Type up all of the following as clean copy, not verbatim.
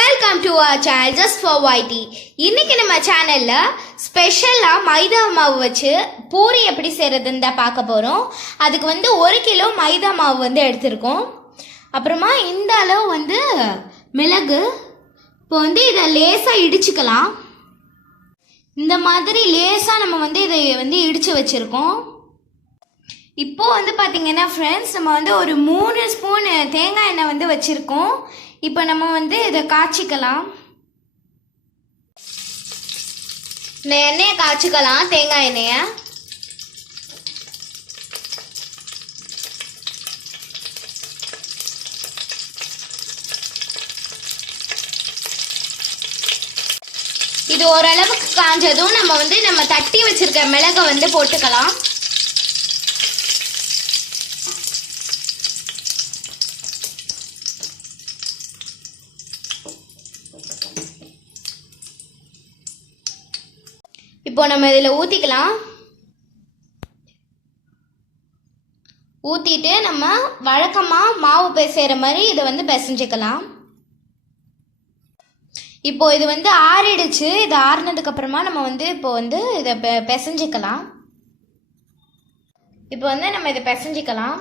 welcome to our channel just for YT. இன்னைக்கு நம்ம சேனல்ல ஸ்பெஷலா மைதா மாவு வச்சு பூரி எப்படி செய்யறதுன்னு தான் பார்க்க போறோம். அதுக்கு 1 கிலோ மைதா மாவு எடுத்திருக்கோம். அப்புறமா இந்த அளவு மிளகு. இப்போ இதை லேசா இடிச்சுக்கலாம். இந்த மாதிரி லேசா நம்ம இதை இடிச்சு வச்சிருக்கோம். இப்போ பாத்தீங்கன்னா ஃப்ரெண்ட்ஸ், நம்ம ஒரு 3 ஸ்பூன் தேங்காய் எண்ணெய் வச்சிருக்கோம். இப்போ நம்ம இதை காய்ச்சிக்கலாம். இந்த எண்ணெயை காய்ச்சிக்கலாம், தேங்காய் எண்ணெயை. இது ஓரளவுக்கு காஞ்சதும் நம்ம தட்டி வச்சிருக்க மிளகை போட்டுக்கலாம். இப்போ நம்ம இதில் ஊற்றிக்கலாம். ஊற்றிட்டு நம்ம வழக்கமாக மாவு பிசைகிற மாதிரி இதை பிசைஞ்சிக்கலாம். இப்போ இது ஆறிடுச்சு. இது ஆறினதுக்கு அப்புறமா நம்ம இப்போ இதை பிசைஞ்சிக்கலாம். இப்போ நம்ம இதை பிசைஞ்சிக்கலாம்.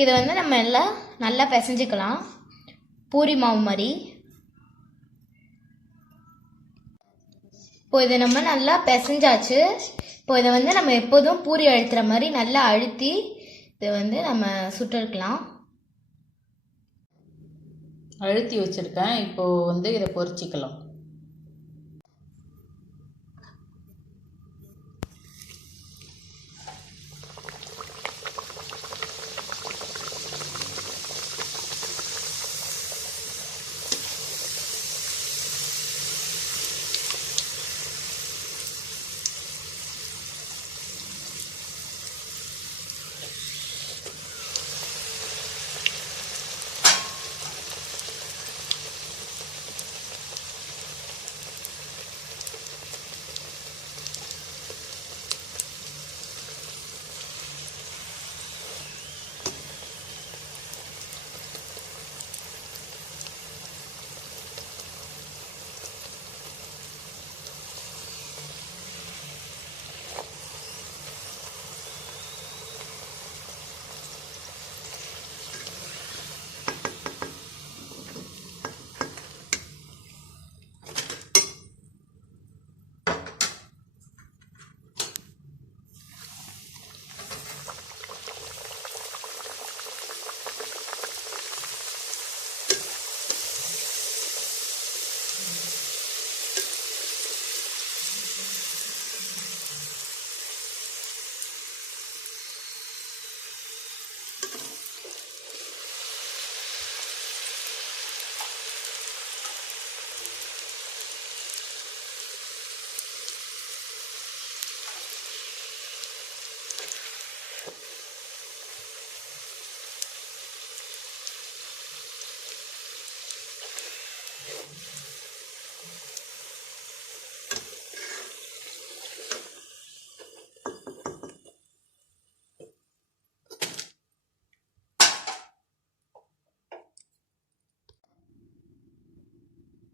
இதை நம்ம எல்லாம் நல்லா பிசைஞ்சிக்கலாம், பூரி மாவு மாதிரி. இப்போ இதை நம்ம நல்லா பிசைஞ்சாச்சு. இப்போ இதை நம்ம எப்போதும் பூரி அழுத்துற மாதிரி நல்லா அழுத்தி இதை நம்ம சுட்டெடுக்கலாம். அழுத்தி வச்சுருக்கேன். இப்போது இதை பொரிச்சிக்கலாம்.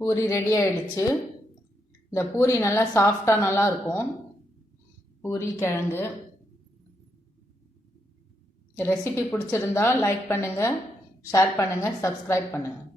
பூரி ரெடி ஆகிடுச்சு. இந்த பூரி நல்லா சாஃப்டாக நல்லா இருக்கும். பூரி கிழங்கு ரெசிபி பிடிச்சிருந்தா லைக் பண்ணுங்கள், ஷேர் பண்ணுங்கள், சப்ஸ்கிரைப் பண்ணுங்கள்.